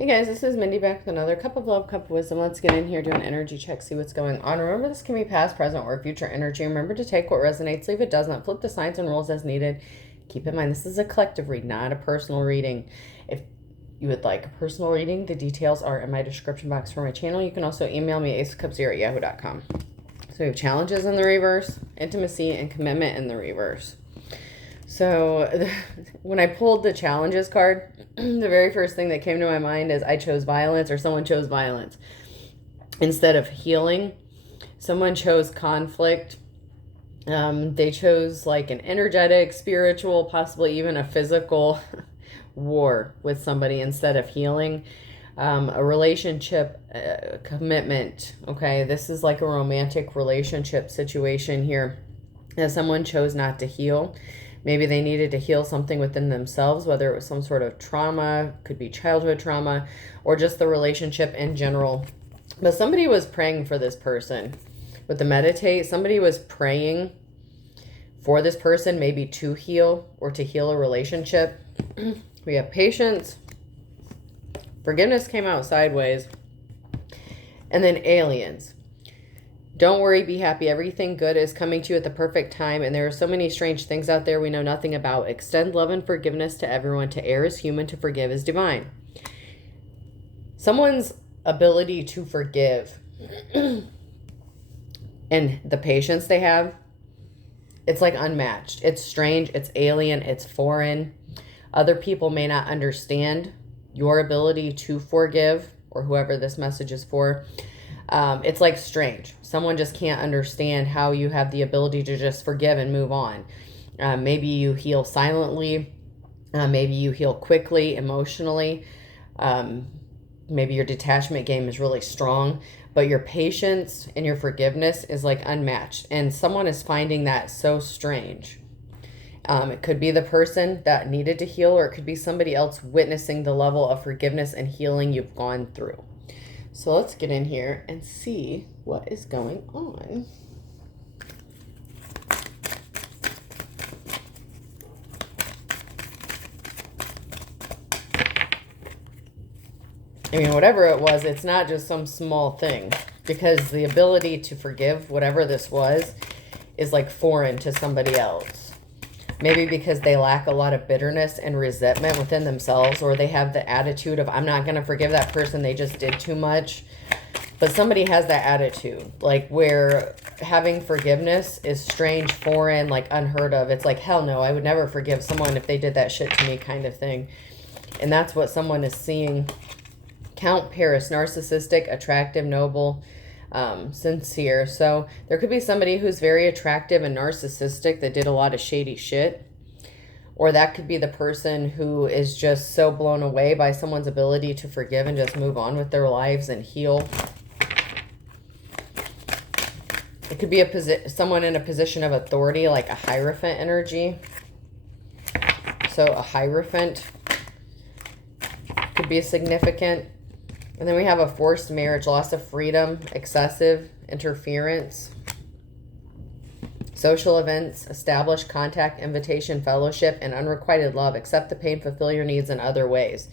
Hey guys, this is Mindy back with another cup of love, cup of wisdom. Let's get in here, do an energy check, see what's going on. Remember, this can be past, present, or future energy. Remember to take what resonates, leave it doesn't. Flip the signs and rules as needed. Keep in mind, this is a collective read, not a personal reading. If you would like a personal reading, the details are in my description box for my channel. You can also email me aceofcups0@yahoo.com. So we have challenges in the reverse, intimacy, and commitment in the reverse. So when I pulled the challenges card, the very first thing that came to my mind is I chose violence, or someone chose violence. Instead of healing, someone chose conflict. They chose like an energetic, spiritual, possibly even a physical war with somebody instead of healing. A relationship commitment. Okay, this is like a romantic relationship situation here. That someone chose not to heal. Maybe they needed to heal something within themselves, whether it was some sort of trauma, could be childhood trauma, or just the relationship in general. But somebody was praying for this person. With the meditate, somebody was praying for this person, maybe to heal or to heal a relationship. We have patience. Forgiveness came out sideways. And then aliens. Don't worry, be happy. Everything good is coming to you at the perfect time, and there are so many strange things out there we know nothing about. Extend love and forgiveness to everyone. To err is human, to forgive is divine. Someone's ability to forgive and the patience they have, it's like unmatched. It's strange, it's alien, it's foreign. Other people may not understand your ability to forgive, or whoever this message is for. It's like strange. Someone just can't understand how you have the ability to just forgive and move on. Maybe you heal silently. Maybe you heal quickly, emotionally. Maybe your detachment game is really strong, but your patience and your forgiveness is like unmatched. And someone is finding that so strange. It could be the person that needed to heal, or it could be somebody else witnessing the level of forgiveness and healing you've gone through. So let's get in here and see what is going on. I mean, whatever it was, it's not just some small thing, because the ability to forgive whatever this was is like foreign to somebody else. Maybe because they lack a lot of bitterness and resentment within themselves, or they have the attitude of, I'm not going to forgive that person, they just did too much. But somebody has that attitude, like where having forgiveness is strange, foreign, like unheard of. It's like, hell no, I would never forgive someone if they did that shit to me, kind of thing. And that's what someone is seeing. Count Paris, narcissistic, attractive, noble, sincere. So there could be somebody who's very attractive and narcissistic that did a lot of shady shit. Or that could be the person who is just so blown away by someone's ability to forgive and just move on with their lives and heal. It could be someone in a position of authority, like a Hierophant energy. So a Hierophant could be significant. And then we have a forced marriage, loss of freedom, excessive interference, social events, established contact, invitation, fellowship, and unrequited love. Accept the pain, fulfill your needs in other ways.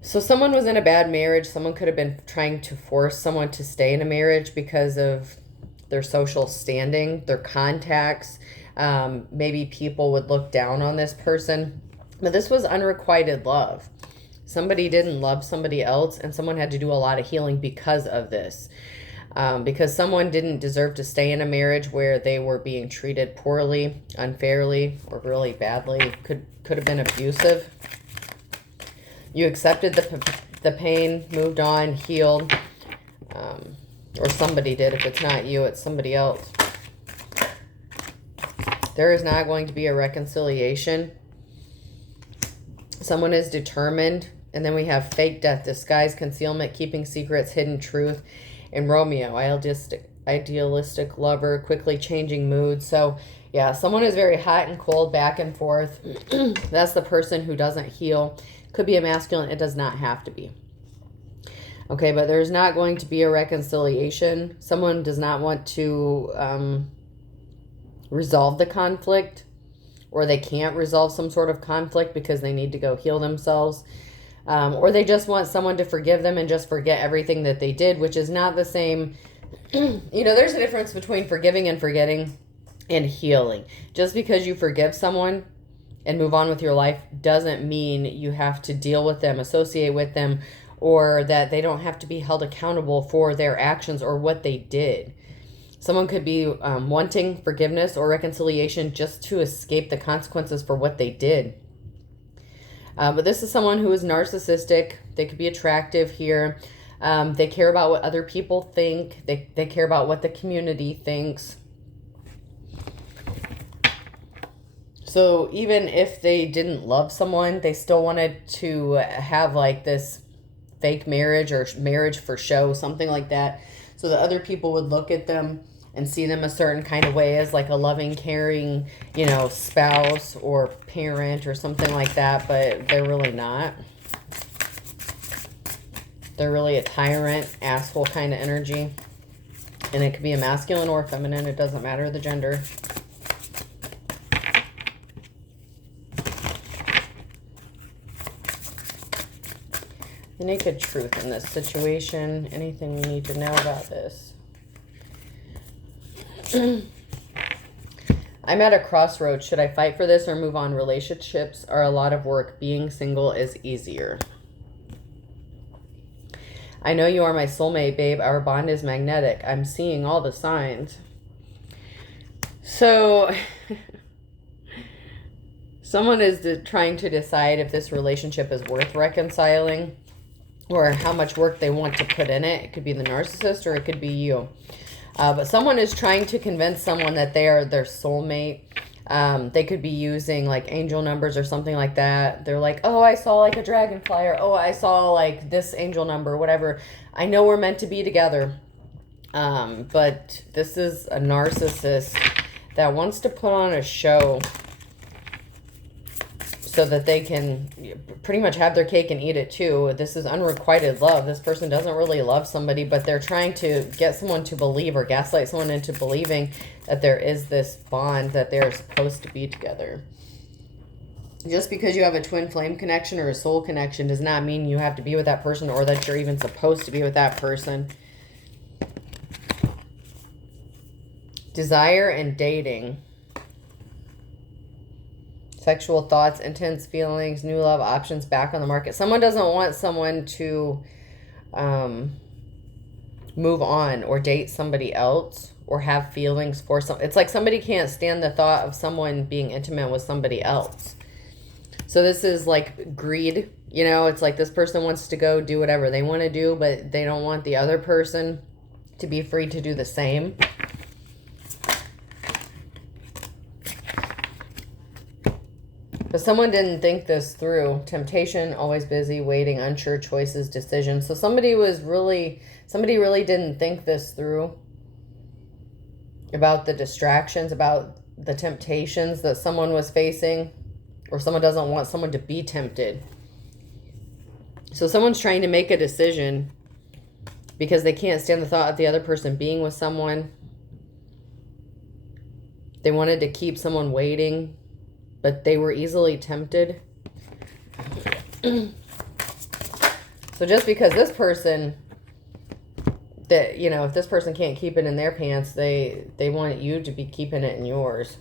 So someone was in a bad marriage. Someone could have been trying to force someone to stay in a marriage because of their social standing, their contacts. Maybe people would look down on this person. But this was unrequited love. Somebody didn't love somebody else, and someone had to do a lot of healing because of this. Because someone didn't deserve to stay in a marriage where they were being treated poorly, unfairly, or really badly. Could have been abusive. You accepted the pain, moved on, healed. Or somebody did. If it's not you, it's somebody else. There is not going to be a reconciliation. Someone is determined. And then we have fake death, disguise, concealment, keeping secrets, hidden truth. And Romeo, idealistic lover, quickly changing mood. So yeah, someone is very hot and cold, back and forth. That's the person who doesn't heal. Could be a masculine. It does not have to be. Okay, but there's not going to be a reconciliation. Someone does not want to resolve the conflict, or they can't resolve some sort of conflict because they need to go heal themselves. Or they just want someone to forgive them and just forget everything that they did, which is not the same. There's a difference between forgiving and forgetting and healing. Just because you forgive someone and move on with your life doesn't mean you have to deal with them, associate with them, or that they don't have to be held accountable for their actions or what they did. Someone could be wanting forgiveness or reconciliation just to escape the consequences for what they did. But this is someone who is narcissistic. They could be attractive here. They care about what other people think. They care about what the community thinks. So even if they didn't love someone, they still wanted to have like this fake marriage or marriage for show, something like that, so that other people would look at them and see them a certain kind of way as like a loving, caring, spouse or parent or something like that, but they're really not. They're really a tyrant, asshole kind of energy. And it could be a masculine or feminine. It doesn't matter the gender. The naked truth in this situation. Anything we need to know about this? I'm at a crossroads. Should I fight for this or move on? Relationships are a lot of work. Being single is easier. I know you are my soulmate, babe. Our bond is magnetic. I'm seeing all the signs. So, someone is trying to decide if this relationship is worth reconciling or how much work they want to put in it. It could be the narcissist or it could be you. But someone is trying to convince someone that they are their soulmate. They could be using like angel numbers or something like that. They're like, oh, I saw like a dragonfly, or oh, I saw like this angel number, whatever. I know we're meant to be together. But this is a narcissist that wants to put on a show so that they can pretty much have their cake and eat it too. This is unrequited love. This person doesn't really love somebody, but they're trying to get someone to believe or gaslight someone into believing that there is this bond, that they're supposed to be together. Just because you have a twin flame connection or a soul connection does not mean you have to be with that person or that you're even supposed to be with that person. Desire and dating. Sexual thoughts, intense feelings, new love options back on the market. Someone doesn't want someone to move on or date somebody else or have feelings for some. It's like somebody can't stand the thought of someone being intimate with somebody else. So this is like greed. It's like this person wants to go do whatever they want to do, but they don't want the other person to be free to do the same. But someone didn't think this through. Temptation, always busy, waiting, unsure choices, decisions. So somebody really didn't think this through about the distractions, about the temptations that someone was facing, or someone doesn't want someone to be tempted. So someone's trying to make a decision because they can't stand the thought of the other person being with someone. They wanted to keep someone waiting, but they were easily tempted. So just because this person, if this person can't keep it in their pants, they want you to be keeping it in yours.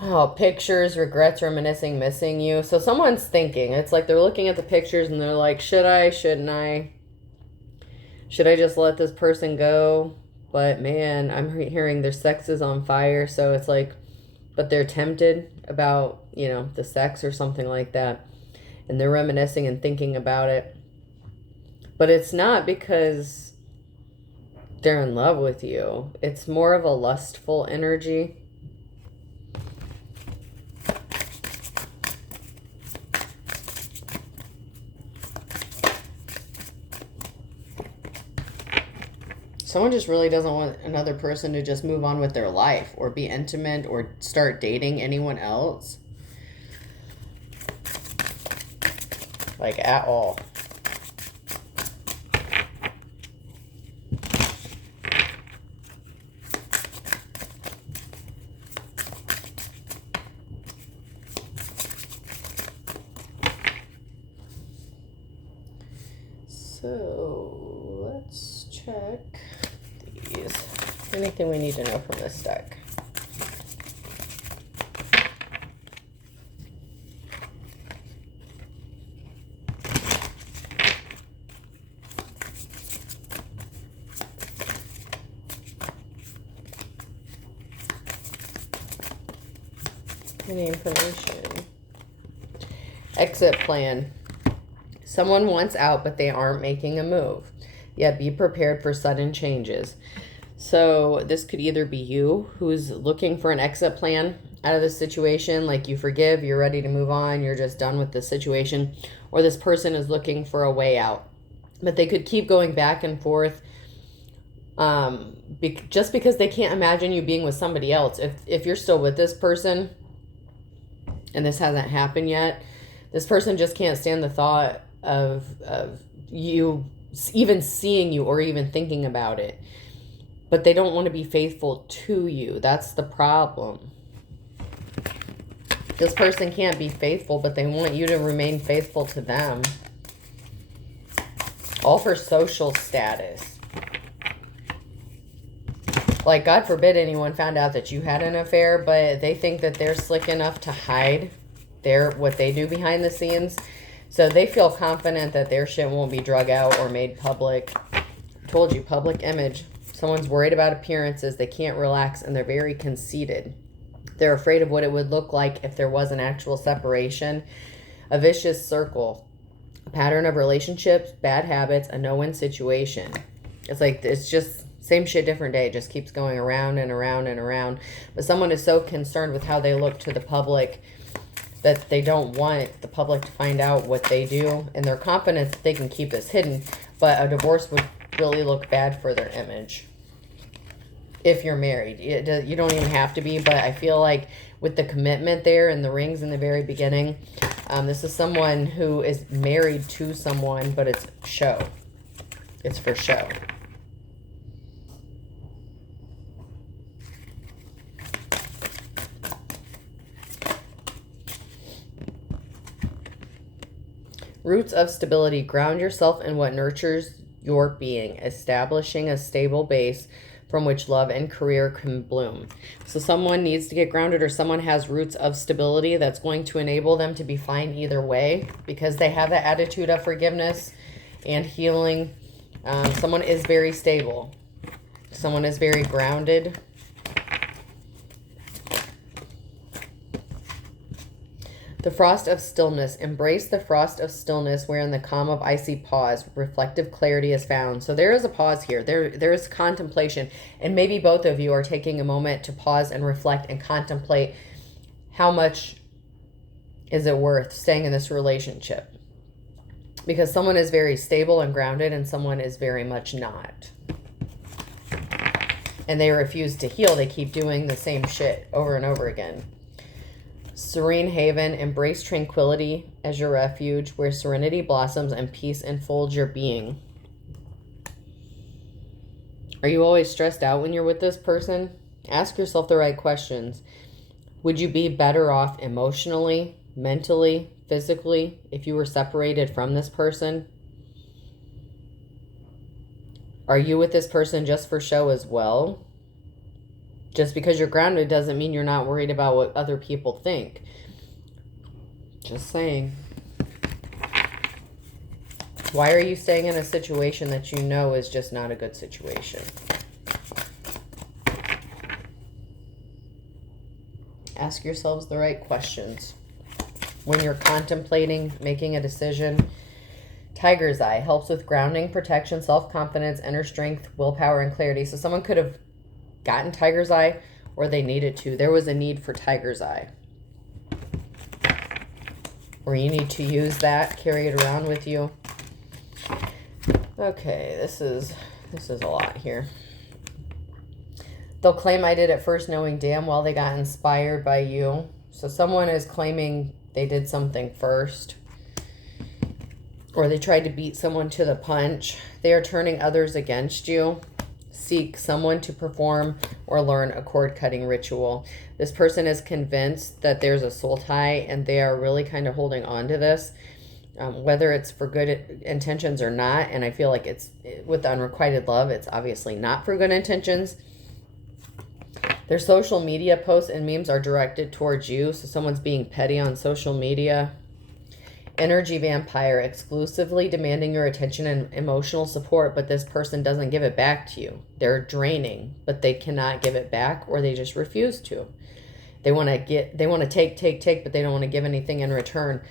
Oh, pictures, regrets, reminiscing, missing you. So someone's thinking. It's like they're looking at the pictures and they're like, should I, shouldn't I? Should I just let this person go? But man, I'm hearing their sex is on fire. So it's like, but they're tempted about, the sex or something like that. And they're reminiscing and thinking about it. But it's not because they're in love with you. It's more of a lustful energy. Someone just really doesn't want another person to just move on with their life or be intimate or start dating anyone else. Like, at all. So let's check these. Anything we need to know from this deck? Any information? Exit plan. Someone wants out, but they aren't making a move. Yet be prepared for sudden changes. So this could either be you who's looking for an exit plan out of this situation, like you forgive, you're ready to move on, you're just done with the situation, or this person is looking for a way out. But they could keep going back and forth just because they can't imagine you being with somebody else. If you're still with this person and this hasn't happened yet, this person just can't stand the thought of you even seeing you or even thinking about it. But they don't want to be faithful to you. That's the problem. This person can't be faithful, but they want you to remain faithful to them. All for social status. Like, God forbid anyone found out that you had an affair, but they think that they're slick enough to hide what they do behind the scenes. So they feel confident that their shit won't be drug out or made public. Told you, public image. Someone's worried about appearances. They can't relax, and they're very conceited. They're afraid of what it would look like if there was an actual separation. A vicious circle. A pattern of relationships, bad habits, a no-win situation. It's like, it's just same shit, different day. It just keeps going around and around and around. But someone is so concerned with how they look to the public that they don't want the public to find out what they do. And they're confident that they can keep this hidden. But a divorce would really look bad for their image. If you're married. You don't even have to be. But I feel like with the commitment there and the rings in the very beginning, this is someone who is married to someone, but it's show. It's for show. Roots of stability. Ground yourself in what nurtures your being, establishing a stable base from which love and career can bloom. So someone needs to get grounded, or someone has roots of stability that's going to enable them to be fine either way, because they have that attitude of forgiveness and healing. Someone is very stable. Someone is very grounded. The frost of stillness. Embrace the frost of stillness, where in the calm of icy pause, reflective clarity is found. So there is a pause here. There is contemplation. And maybe both of you are taking a moment to pause and reflect and contemplate how much is it worth staying in this relationship. Because someone is very stable and grounded, and someone is very much not. And they refuse to heal. They keep doing the same shit over and over again. Serene haven. Embrace tranquility as your refuge, where serenity blossoms and peace enfolds your being. Are you always stressed out when you're with this person? Ask yourself the right questions. Would you be better off emotionally, mentally, physically if you were separated from this person? Are you with this person just for show as well? Just because you're grounded doesn't mean you're not worried about what other people think. Just saying. Why are you staying in a situation that you know is just not a good situation? Ask yourselves the right questions when you're contemplating making a decision. Tiger's Eye helps with grounding, protection, self-confidence, inner strength, willpower, and clarity. So someone could have gotten Tiger's Eye, or they needed to. There was a need for Tiger's Eye. Or you need to use that, carry it around with you. Okay, this is a lot here. They'll claim I did it first, knowing damn well they got inspired by you. So someone is claiming they did something first. Or they tried to beat someone to the punch. They are turning others against you. Seek someone to perform or learn a cord-cutting ritual. This person is convinced that there's a soul tie, and they are really kind of holding on to this. whether it's for good intentions or not. And I feel like it's with unrequited love, it's obviously not for good intentions. Their social media posts and memes are directed towards you. So someone's being petty on social media. Energy vampire, exclusively demanding your attention and emotional support, but this person doesn't give it back to you. They're draining, but they cannot give it back, or they just refuse to. They want to take, but they don't want to give anything in return.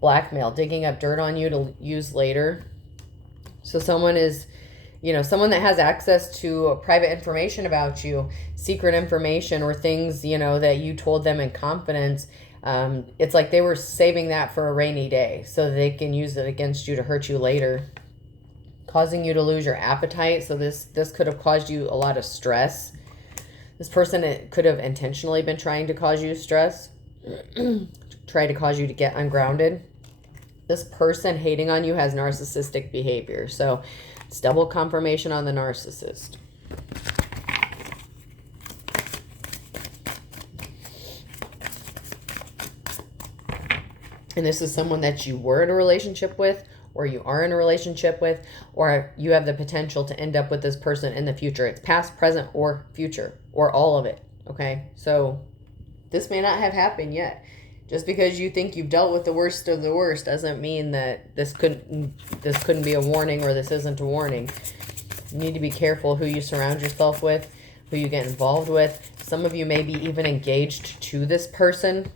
Blackmail, digging up dirt on you to use later. So someone is, someone that has access to private information about you, secret information, or things, that you told them in confidence. It's like they were saving that for a rainy day so they can use it against you to hurt you later. Causing you to lose your appetite. So this could have caused you a lot of stress. This person could have intentionally been trying to cause you stress. Try to cause you to get ungrounded. This person hating on you has narcissistic behavior. So it's double confirmation on the narcissist. And this is someone that you were in a relationship with, or you are in a relationship with, or you have the potential to end up with this person in the future. It's past, present, or future, or all of it. Okay? So this may not have happened yet. Just because you think you've dealt with the worst of the worst doesn't mean that this couldn't be a warning, or this isn't a warning. You need to be careful who you surround yourself with, who you get involved with. Some of you may be even engaged to this person.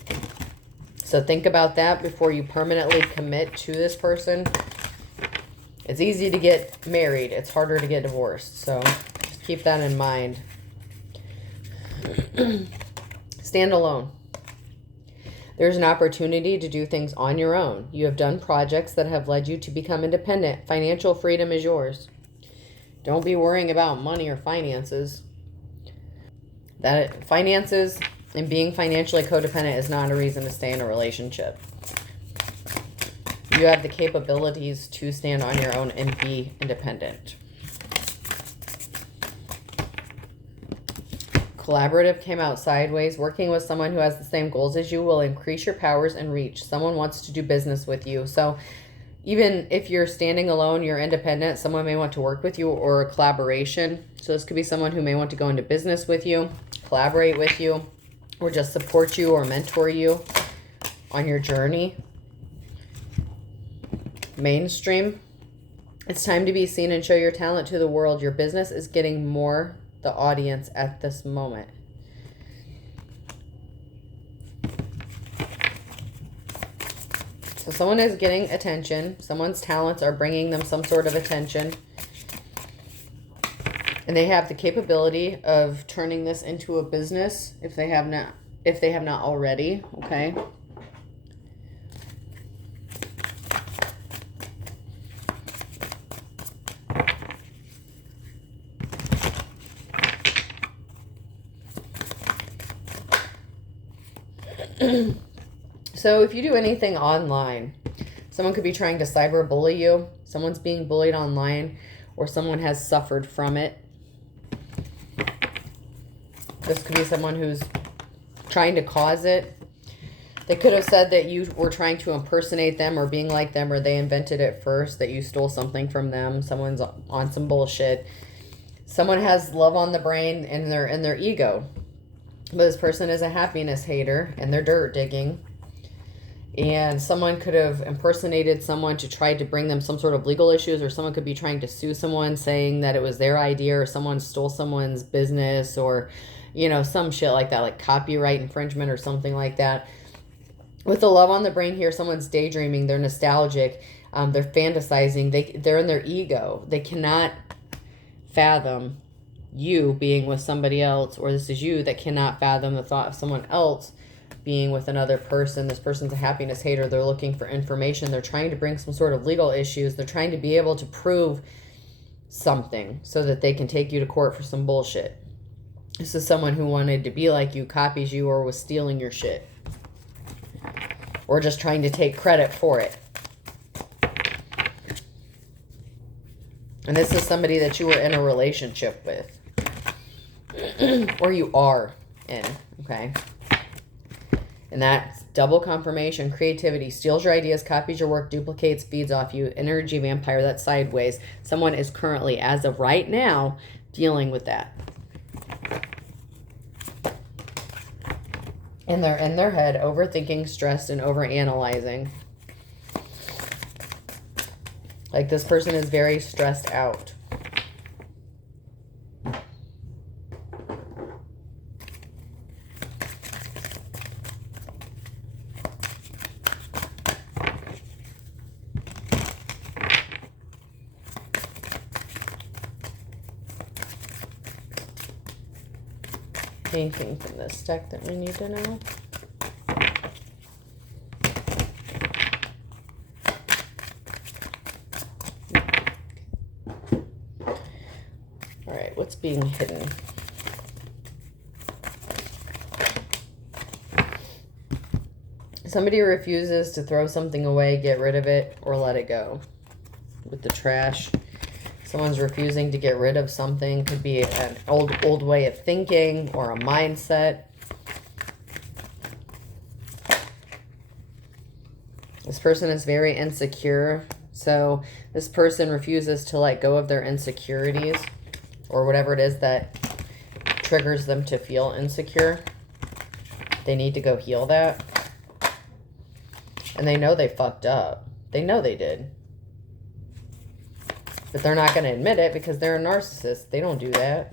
So think about that before you permanently commit to this person. It's easy to get married. It's harder to get divorced. So just keep that in mind. Stand alone. There's an opportunity to do things on your own. You have done projects that have led you to become independent. Financial freedom is yours. Don't be worrying about money or finances. Finances and being financially codependent is not a reason to stay in a relationship. You have the capabilities to stand on your own and be independent. Collaborative came out sideways. Working with someone who has the same goals as you will increase your powers and reach. Someone wants to do business with you. So even if you're standing alone, you're independent, someone may want to work with you, or a collaboration. So this could be someone who may want to go into business with you, collaborate with you, or just support you or mentor you on your journey. Mainstream. It's time to be seen and show your talent to the world. Your business is getting more the audience at this moment. So someone is getting attention. Someone's talents are bringing them some sort of attention. And they have the capability of turning this into a business if they have not already, okay? So if you do anything online, someone could be trying to cyberbully you. Someone's being bullied online, or someone has suffered from it. This could be someone who's trying to cause it. They could have said that you were trying to impersonate them or being like them, or they invented it first, that you stole something from them. Someone's on some bullshit. Someone has love on the brain and their ego. But this person is a happiness hater and they're dirt digging. And someone could have impersonated someone to try to bring them some sort of legal issues, or someone could be trying to sue someone saying that it was their idea, or someone stole someone's business, or, some shit like that, like copyright infringement or something like that. With the love on the brain here, someone's daydreaming, they're nostalgic, they're fantasizing, they're in their ego. They cannot fathom you being with somebody else, or this is you that cannot fathom the thought of someone else being with another person. This person's a happiness hater. They're looking for information. They're trying to bring some sort of legal issues. They're trying to be able to prove something so that they can take you to court for some bullshit. This is someone who wanted to be like you, copies you, or was stealing your shit, or just trying to take credit for it. And this is somebody that you were in a relationship with, or you are in, okay? And that's double confirmation, creativity, steals your ideas, copies your work, duplicates, feeds off you. Energy vampire, that's sideways. Someone is currently, as of right now, dealing with that. And they're in their head, overthinking, stressed, and overanalyzing. Like this person is very stressed out. Anything from this deck that we need to know? All right, what's being hidden? Somebody refuses to throw something away, get rid of it, or let it go. With the trash. Someone's refusing to get rid of something. Could be an old way of thinking or a mindset. This person is very insecure. So this person refuses to let go of their insecurities or whatever it is that triggers them to feel insecure. They need to go heal that. And they know they fucked up. They know they did. But they're not going to admit it because they're a narcissist. They don't do that.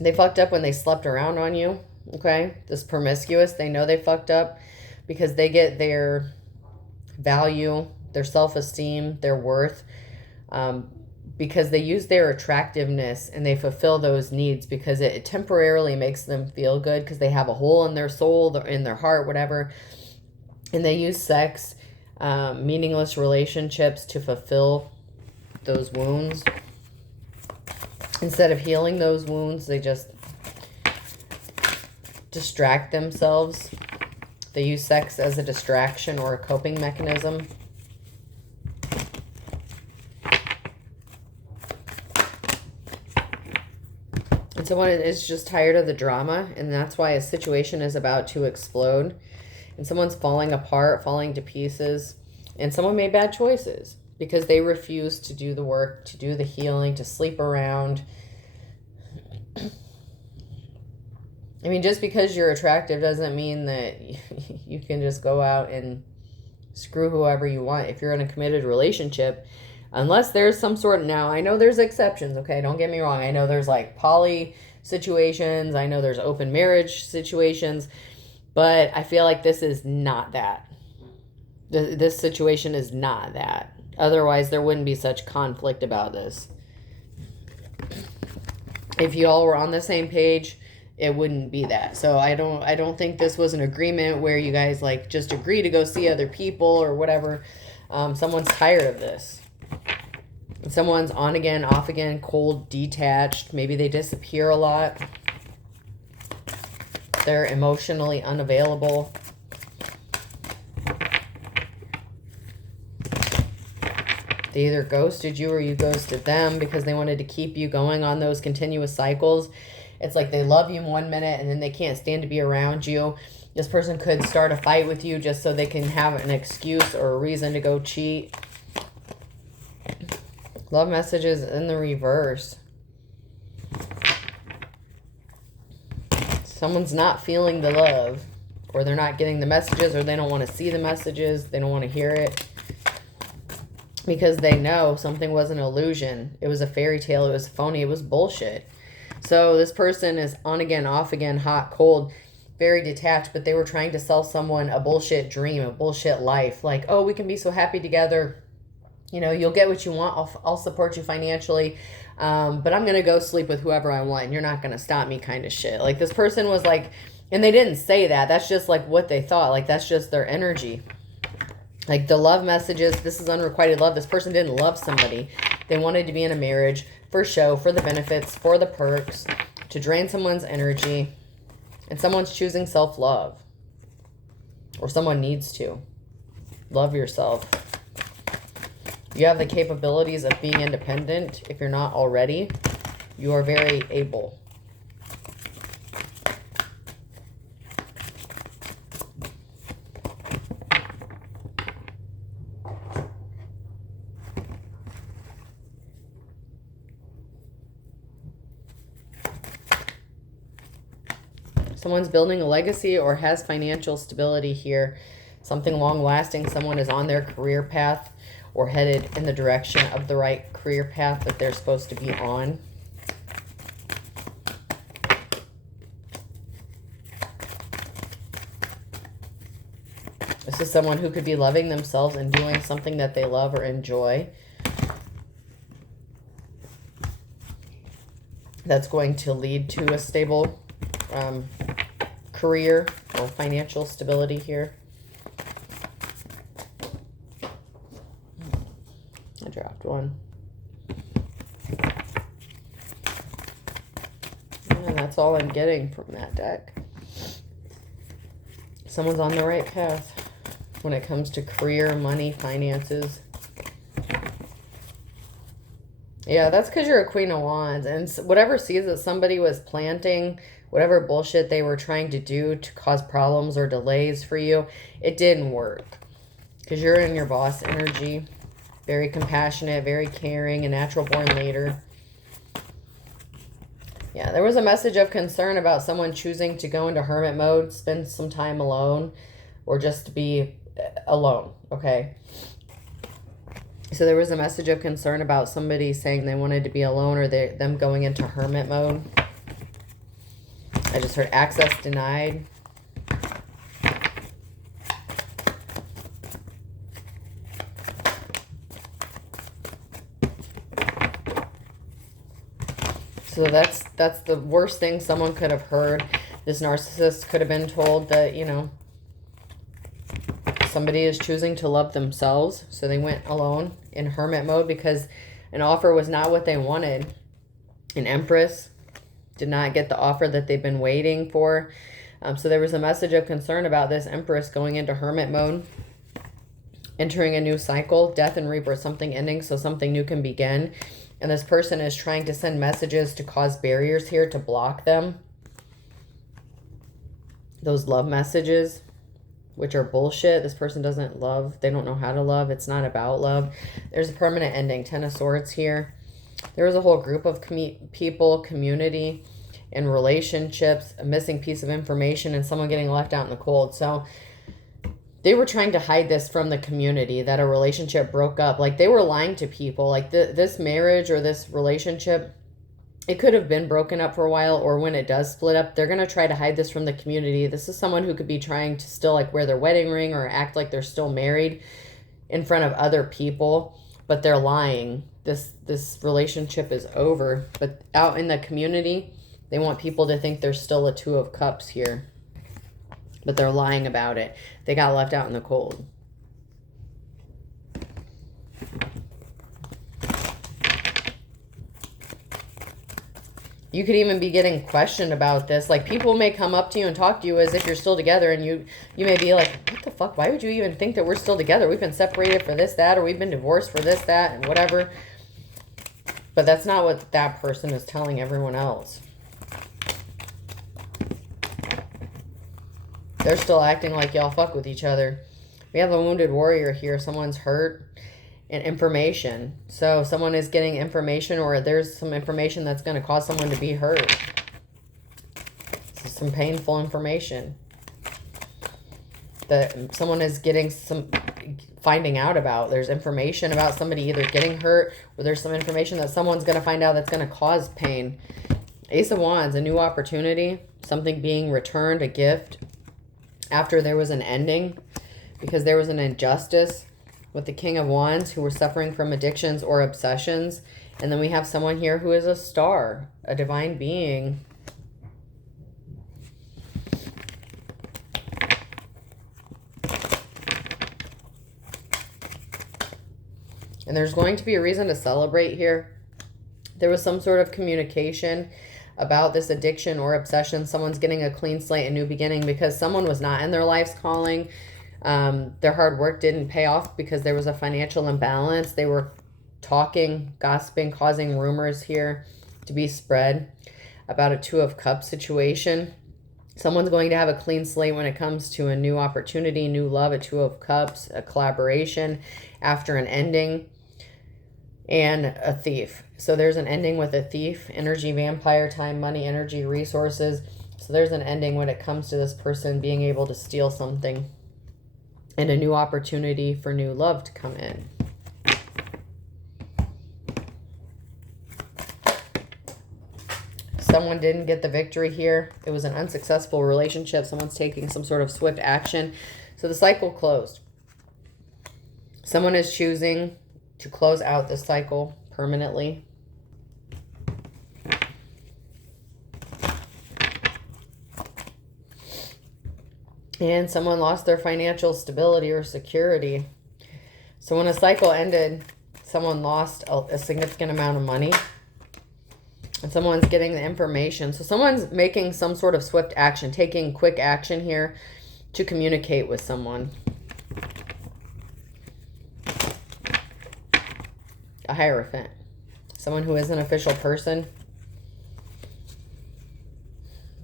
They fucked up when they slept around on you. Okay? This promiscuous, they know they fucked up because they get their value, their self-esteem, their worth, because they use their attractiveness and they fulfill those needs because it temporarily makes them feel good because they have a hole in their soul, in their heart, whatever. And they use sex, meaningless relationships to fulfill those wounds. Instead of healing those wounds, they just distract themselves. They use sex as a distraction or a coping mechanism. And someone is just tired of the drama, and that's why a situation is about to explode. And someone's falling apart, falling to pieces, and someone made bad choices because they refuse to do the work, to do the healing, to sleep around. I mean, just because you're attractive doesn't mean that you can just go out and screw whoever you want. If you're in a committed relationship, unless there's some sort of, now I know there's exceptions, okay? Don't get me wrong. I know there's like poly situations. I know there's open marriage situations, but I feel like this is not that. This situation is not that. Otherwise, there wouldn't be such conflict about this. If you all were on the same page, it wouldn't be that. So I don't think this was an agreement where you guys like just agree to go see other people or whatever. Someone's tired of this. Someone's on again, off again, cold, detached. Maybe they disappear a lot. They're emotionally unavailable. They either ghosted you or you ghosted them because they wanted to keep you going on those continuous cycles. It's like they love you one minute and then they can't stand to be around you. This person could start a fight with you just so they can have an excuse or a reason to go cheat. Love messages in the reverse. Someone's not feeling the love, or they're not getting the messages, or they don't want to see the messages. They don't want to hear it. Because they know something was an illusion. It was a fairy tale. It was phony. It was bullshit. So this person is on again, off again, hot, cold, very detached, but they were trying to sell someone a bullshit dream, a bullshit life. Like, oh, we can be so happy together. You know, you'll get what you want. I'll support you financially. But I'm going to go sleep with whoever I want, and you're not going to stop me kind of shit. Like, this person was like, and they didn't say that. That's just like what they thought. Like, that's just their energy. Like the love messages, this is unrequited love. This person didn't love somebody. They wanted to be in a marriage for show, for the benefits, for the perks, to drain someone's energy. And someone's choosing self-love. Or someone needs to. Love yourself. You have the capabilities of being independent. If you're not already, you are very able. Someone's building a legacy or has financial stability here. Something long-lasting. Someone is on their career path or headed in the direction of the right career path that they're supposed to be on. This is someone who could be loving themselves and doing something that they love or enjoy. That's going to lead to a stable career or financial stability here. I dropped one. And that's all I'm getting from that deck. Someone's on the right path when it comes to career, money, finances. Yeah, that's because you're a Queen of Wands. And whatever seeds that somebody was planting, whatever bullshit they were trying to do to cause problems or delays for you, it didn't work. Because you're in your boss energy. Very compassionate, very caring, a natural born leader. Yeah, there was a message of concern about someone choosing to go into hermit mode, spend some time alone, or just be alone, okay? So there was a message of concern about somebody saying they wanted to be alone or them going into hermit mode. I just heard access denied. So that's the worst thing someone could have heard. This narcissist could have been told that, you know, somebody is choosing to love themselves. So they went alone in hermit mode because an offer was not what they wanted. An Empress did not get the offer that they've been waiting for. So there was a message of concern about this Empress going into hermit mode, entering a new cycle, death and rebirth, something ending so something new can begin. And this person is trying to send messages to cause barriers here, to block them. Those love messages, which are bullshit. This person doesn't love. They don't know how to love. It's not about love. There's a permanent ending. 10 of Swords here. There was a whole group of people, community, and relationships, a missing piece of information, and someone getting left out in the cold. So they were trying to hide this from the community, that a relationship broke up. Like, they were lying to people. Like, this marriage or this relationship, it could have been broken up for a while, or when it does split up, they're going to try to hide this from the community. This is someone who could be trying to still, like, wear their wedding ring or act like they're still married in front of other people, but they're lying. This relationship is over. But out in the community, they want people to think there's still a Two of Cups here. But they're lying about it. They got left out in the cold. You could even be getting questioned about this. Like, people may come up to you and talk to you as if you're still together, and you may be like, what the fuck? Why would you even think that we're still together? We've been separated for this, that, or we've been divorced for this, that, and whatever. But that's not what that person is telling everyone else. They're still acting like y'all fuck with each other. We have a wounded warrior here. Someone's hurt. And information. So someone is getting information, or there's some information that's going to cause someone to be hurt. So some painful information that someone is finding out about. There's information about somebody either getting hurt, or there's some information that someone's going to find out that's going to cause pain. Ace of Wands, a new opportunity, something being returned, a gift after there was an ending because there was an injustice. With the King of Wands, who were suffering from addictions or obsessions. And then we have someone here who is a star, a divine being. And there's going to be a reason to celebrate here. There was some sort of communication about this addiction or obsession. Someone's getting a clean slate, a new beginning, because someone was not in their life's calling. Their hard work didn't pay off because there was a financial imbalance. They were talking, gossiping, causing rumors here to be spread about a Two of Cups situation. Someone's going to have a clean slate when it comes to a new opportunity, new love, a Two of Cups, a collaboration after an ending, and a thief. So there's an ending with a thief, energy, vampire, time, money, energy, resources. So there's an ending when it comes to this person being able to steal something and a new opportunity for new love to come in. Someone didn't get the victory here. It was an unsuccessful relationship. Someone's taking some sort of swift action. So the cycle closed. Someone is choosing to close out this cycle permanently. And someone lost their financial stability or security. So when a cycle ended, someone lost a significant amount of money. And someone's getting the information. So someone's making some sort of swift action, taking quick action here to communicate with someone. A Hierophant. Someone who is an official person.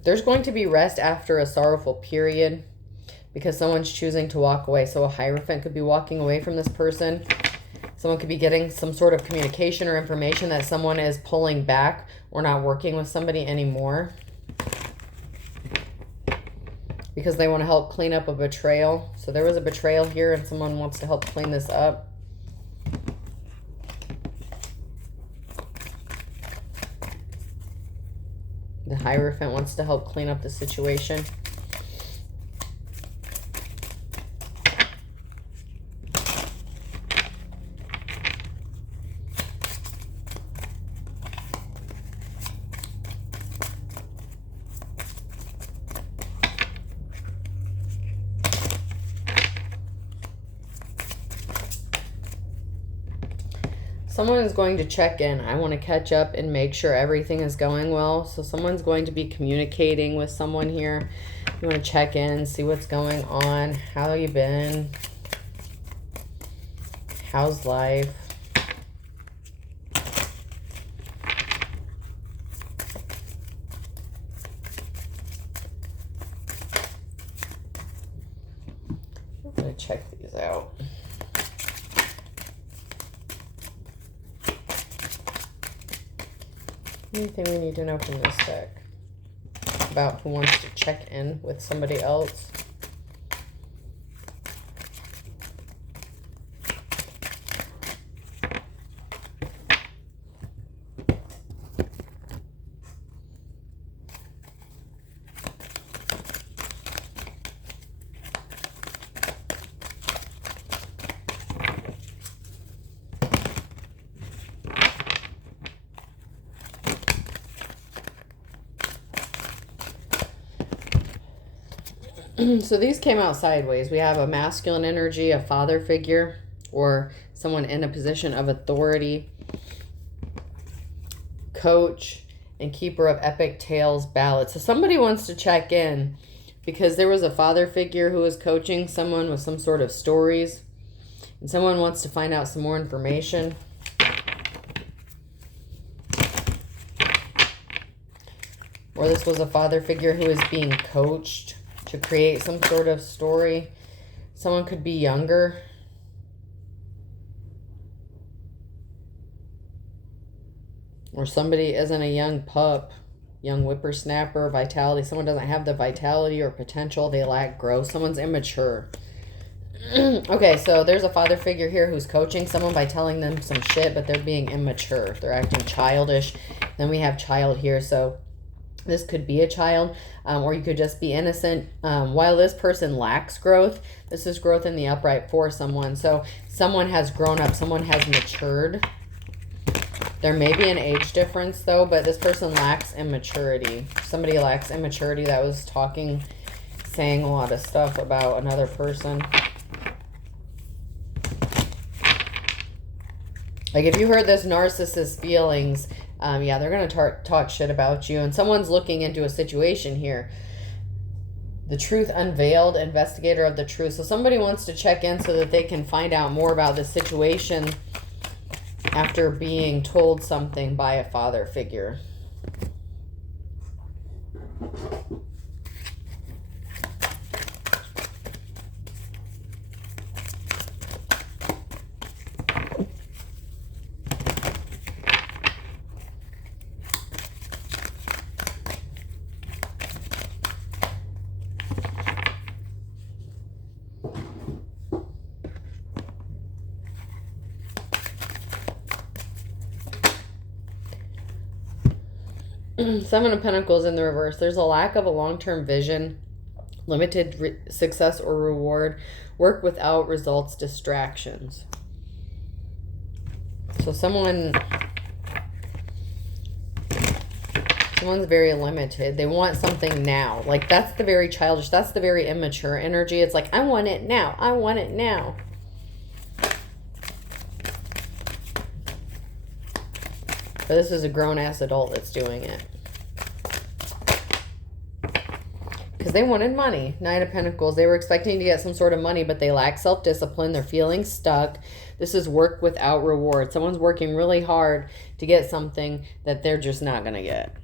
There's going to be rest after a sorrowful period because someone's choosing to walk away. So a Hierophant could be walking away from this person. Someone could be getting some sort of communication or information that someone is pulling back or not working with somebody anymore because they want to help clean up a betrayal. So there was a betrayal here and someone wants to help clean this up. The Hierophant wants to help clean up the situation. Someone is going to check in. I want to catch up and make sure everything is going well. So someone's going to be communicating with someone here. You want to check in, see what's going on. How you been? How's life? I'm going to check these out. Anything we need to know from this deck about who wants to check in with somebody else? So these came out sideways. We have a masculine energy, a father figure, or someone in a position of authority, coach, and keeper of epic tales, ballads. So somebody wants to check in because there was a father figure who was coaching someone with some sort of stories, and someone wants to find out some more information. Or this was a father figure who is being coached to create some sort of story. Someone could be younger. Or somebody isn't a young pup, young whippersnapper, vitality. Someone doesn't have the vitality or potential. They lack growth. Someone's immature. Okay, so there's a father figure here who's coaching someone by telling them some shit, but they're being immature. They're acting childish. Then we have child here, so this could be a child, or you could just be innocent. While this person lacks growth, this is growth in the upright for someone. So someone has grown up, someone has matured. There may be an age difference though, but this person lacks immaturity. Somebody lacks immaturity that was talking, saying a lot of stuff about another person. Like if you heard this narcissist feelings, yeah, they're going to talk shit about you. And someone's looking into a situation here. The truth unveiled, investigator of the truth. So somebody wants to check in so that they can find out more about the situation after being told something by a father figure. Seven of Pentacles in the reverse. There's a lack of a long-term vision, limited success or reward, work without results, distractions. So someone's very limited. They want something now. Like, that's the very childish, that's the very immature energy. It's like, I want it now. I want it now. But this is a grown-ass adult that's doing it. Because they wanted money. Nine of Pentacles. They were expecting to get some sort of money, but they lack self-discipline. They're feeling stuck. This is work without reward. Someone's working really hard to get something that they're just not going to get.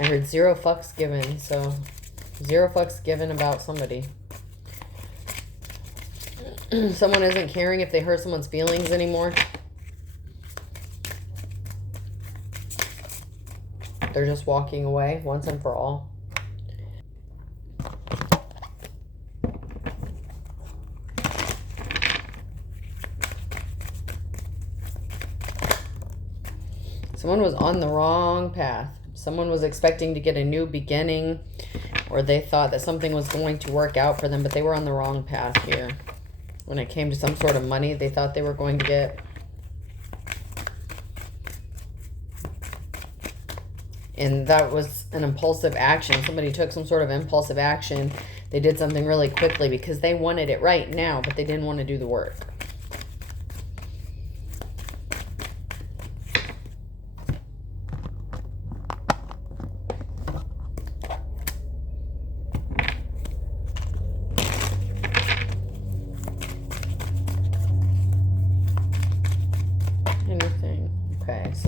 I heard 0 fucks given, so 0 fucks given about somebody. Someone isn't caring if they hurt someone's feelings anymore. They're just walking away once and for all. Someone was on the wrong path. Someone was expecting to get a new beginning, or they thought that something was going to work out for them, but they were on the wrong path here. When it came to some sort of money they thought they were going to get. And that was an impulsive action. Somebody took some sort of impulsive action. They did something really quickly because they wanted it right now, but they didn't want to do the work.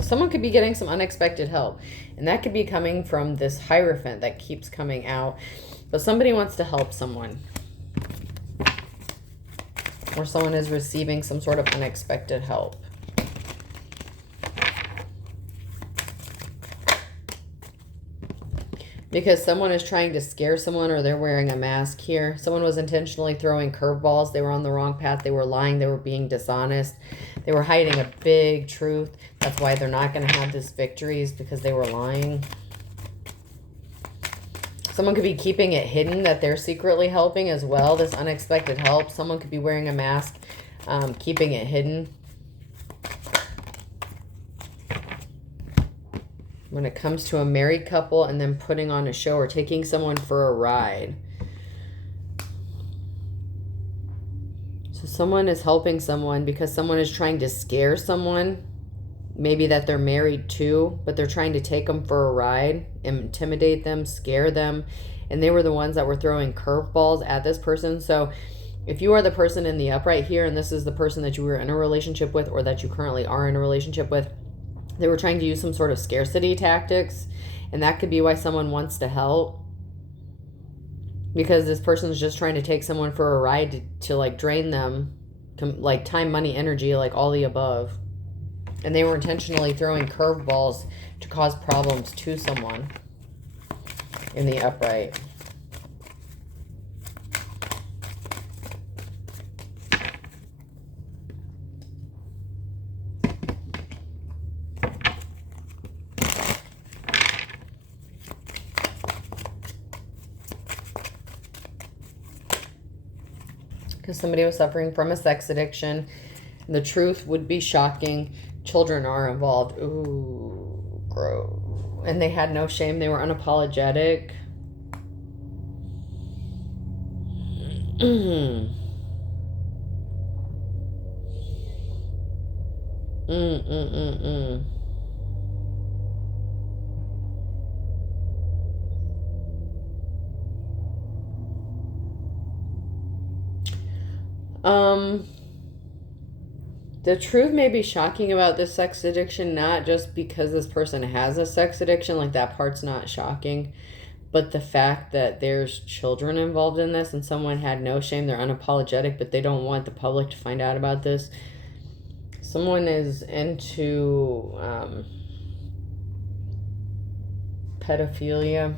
Someone could be getting some unexpected help, and that could be coming from this Hierophant that keeps coming out. But somebody wants to help someone, or someone is receiving some sort of unexpected help. Because someone is trying to scare someone, or they're wearing a mask here. Someone was intentionally throwing curveballs. They were on the wrong path. They were lying. They were being dishonest. They were hiding a big truth. That's why they're not going to have this victory, is because they were lying. Someone could be keeping it hidden that they're secretly helping as well. This unexpected help. Someone could be wearing a mask, keeping it hidden. When it comes to a married couple and then putting on a show or taking someone for a ride. So someone is helping someone because someone is trying to scare someone. Maybe that they're married to, but they're trying to take them for a ride, intimidate them, scare them. And they were the ones that were throwing curveballs at this person. So if you are the person in the upright here, and this is the person that you were in a relationship with, or that you currently are in a relationship with, they were trying to use some sort of scarcity tactics. And that could be why someone wants to help. Because this person's just trying to take someone for a ride to like drain them. Like time, money, energy, like all the above. And they were intentionally throwing curveballs to cause problems to someone in the upright. Because somebody was suffering from a sex addiction. The truth would be shocking. Children are involved. Ooh, gross. And they had no shame. They were unapologetic. The truth may be shocking about this sex addiction, not just because this person has a sex addiction, like that part's not shocking, but the fact that there's children involved in this and someone had no shame, they're unapologetic, but they don't want the public to find out about this. Someone is into pedophilia.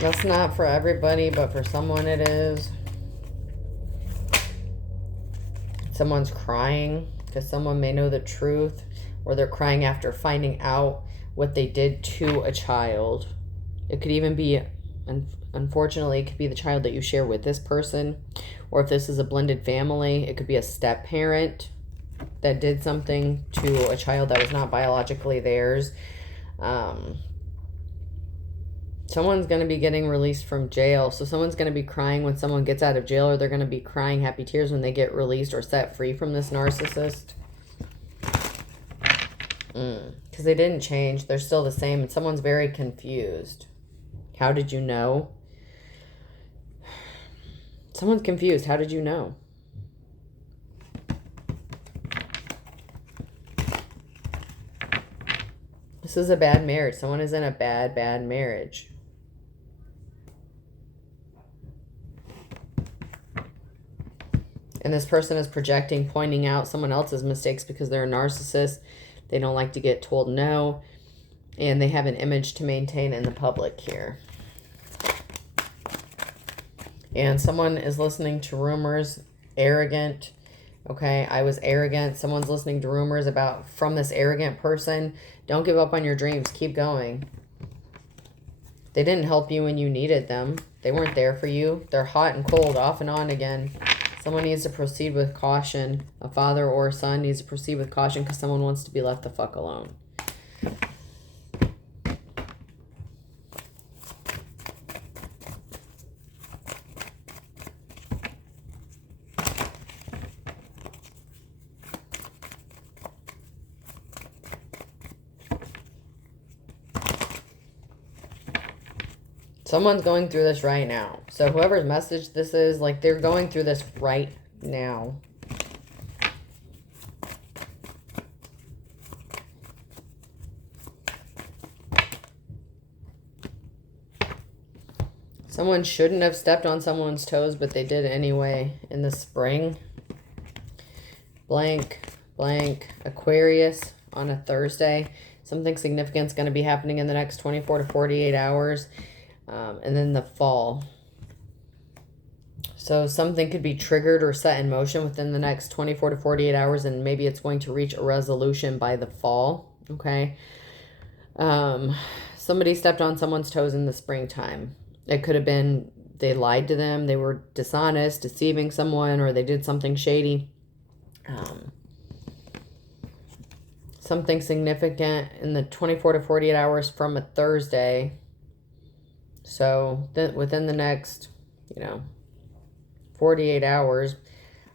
That's not for everybody, but for someone it is. Someone's crying because someone may know the truth, or they're crying after finding out what they did to a child. It could even be, unfortunately, it could be the child that you share with this person, or if this is a blended family, it could be a step parent that did something to a child that was not biologically theirs. Someone's going to be getting released from jail. So someone's going to be crying when someone gets out of jail, or they're going to be crying happy tears when they get released or set free from this narcissist. Because they didn't change. They're still the same. And someone's very confused. How did you know? Someone's confused. How did you know? This is a bad marriage. Someone is in a bad marriage. And this person is projecting, pointing out someone else's mistakes because they're a narcissist. They don't like to get told no. And they have an image to maintain in the public here. And someone is listening to rumors, arrogant. Okay, I was arrogant. Someone's listening to rumors from this arrogant person. Don't give up on your dreams. Keep going. They didn't help you when you needed them. They weren't there for you. They're hot and cold, off and on again. Someone needs to proceed with caution. A father or a son needs to proceed with caution because someone wants to be left the fuck alone. Someone's going through this right now. So whoever's message this is, like, they're going through this right now. Someone shouldn't have stepped on someone's toes, but they did anyway in the spring. Blank, Aquarius on a Thursday. Something significant is going to be happening in the next 24 to 48 hours. And then the fall. So something could be triggered or set in motion within the next 24 to 48 hours, and maybe it's going to reach a resolution by the fall. Okay. Somebody stepped on someone's toes in the springtime. It could have been they lied to them, they were dishonest, deceiving someone, or they did something shady. Something significant in the 24 to 48 hours from a Thursday. So then within the next, 48 hours,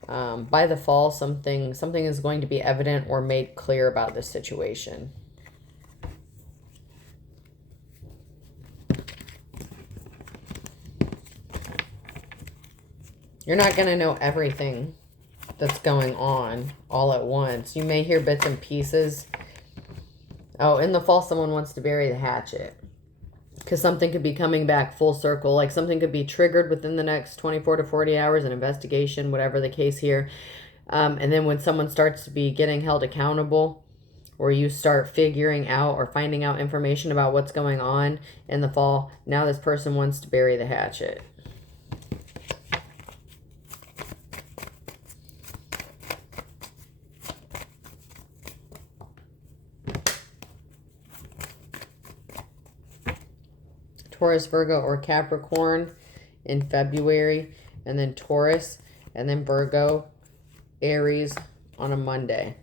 by the fall, something is going to be evident or made clear about this situation. You're not going to know everything that's going on all at once. You may hear bits and pieces. Oh, in the fall, someone wants to bury the hatchet. Because something could be coming back full circle. Like something could be triggered within the next 24 to 40 hours, an investigation, whatever the case here. And then when someone starts to be getting held accountable, or you start figuring out or finding out information about what's going on in the fall, now this person wants to bury the hatchet. Taurus, Virgo, or Capricorn in February, and then Taurus, and then Virgo, Aries on a Monday.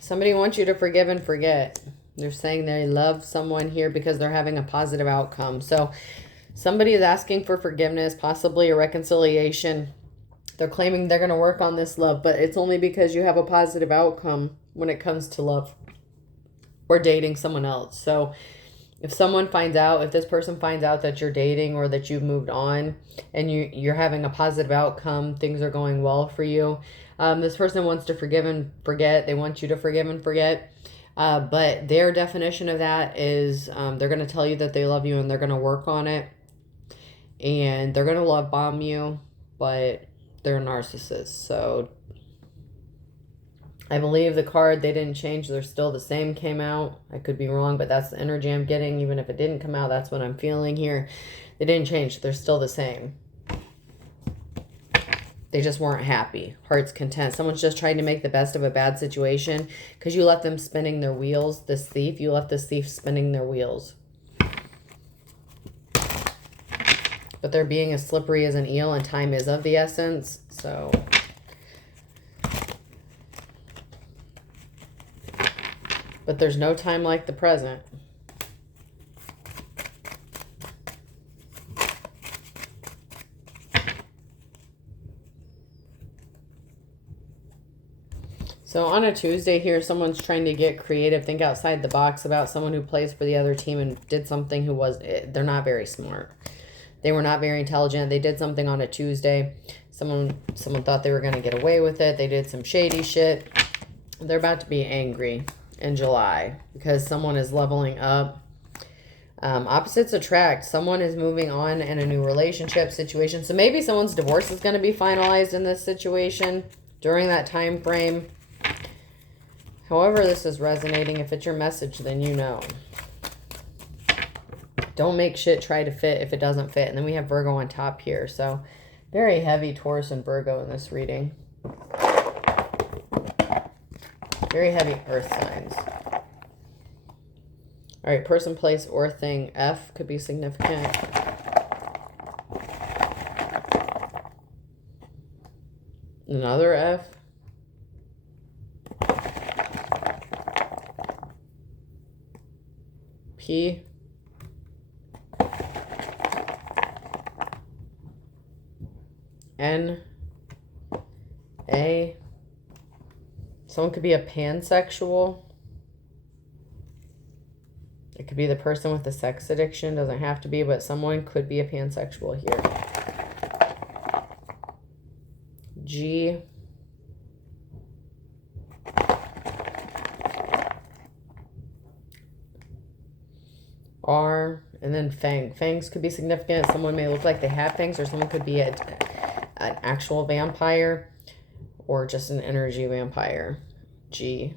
Somebody wants you to forgive and forget. They're saying they love someone here because they're having a positive outcome. So somebody is asking for forgiveness, possibly a reconciliation. They're claiming they're going to work on this love, but it's only because you have a positive outcome when it comes to love or dating someone else. So if this person finds out that you're dating or that you've moved on and you're having a positive outcome, things are going well for you. This person wants to forgive and forget. They want you to forgive and forget. But their definition of that is they're going to tell you that they love you and they're going to work on it. and they're going to love bomb you, but they're narcissists. So I believe the card, they didn't change, they're still the same, came out. I could be wrong, but that's the energy I'm getting. Even if it didn't come out, that's what I'm feeling here. They didn't change, they're still the same. They just weren't happy. Heart's content. Someone's just trying to make the best of a bad situation because you let them spinning their wheels. This thief, you left this thief spinning their wheels. But they're being as slippery as an eel, and time is of the essence. So but there's no time like the present. So on a Tuesday here, someone's trying to get creative, think outside the box about someone who plays for the other team and did something who was, they're not very smart. They were not very intelligent. They did something on a Tuesday. Someone thought they were going to get away with it. They did some shady shit. They're about to be angry in July because someone is leveling up. Opposites attract. Someone is moving on in a new relationship situation. So maybe someone's divorce is going to be finalized in this situation during that time frame. However this is resonating, if it's your message, then you know. Don't make shit try to fit if it doesn't fit. And then we have Virgo on top here. So very heavy Taurus and Virgo in this reading. Very heavy earth signs. All right, person, place, or thing. F could be significant. Another F. P. N. A. Someone could be a pansexual. It could be the person with the sex addiction. Doesn't have to be, but someone could be a pansexual here. G. R. And then Fang. Fangs could be significant. Someone may look like they have fangs, or someone could be an actual vampire or just an energy vampire. G.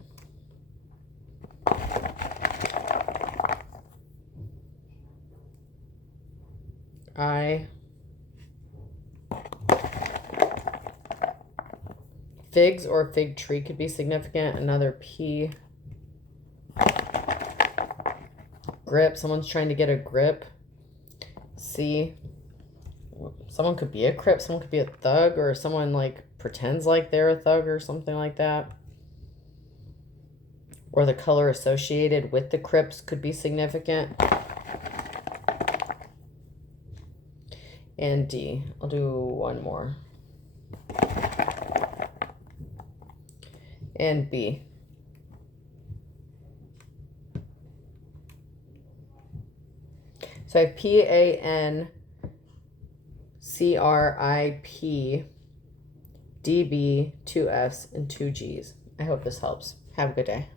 I. Figs or fig tree could be significant. Another P. Grip. Someone's trying to get a grip. C. Someone could be a crip. Someone could be a thug, or someone like pretends like they're a thug or something like that. Or the color associated with the crips could be significant. And D. I'll do one more. And B. So I have PANCRIP, DB, 2 Fs, and 2 Gs. I hope this helps. Have a good day.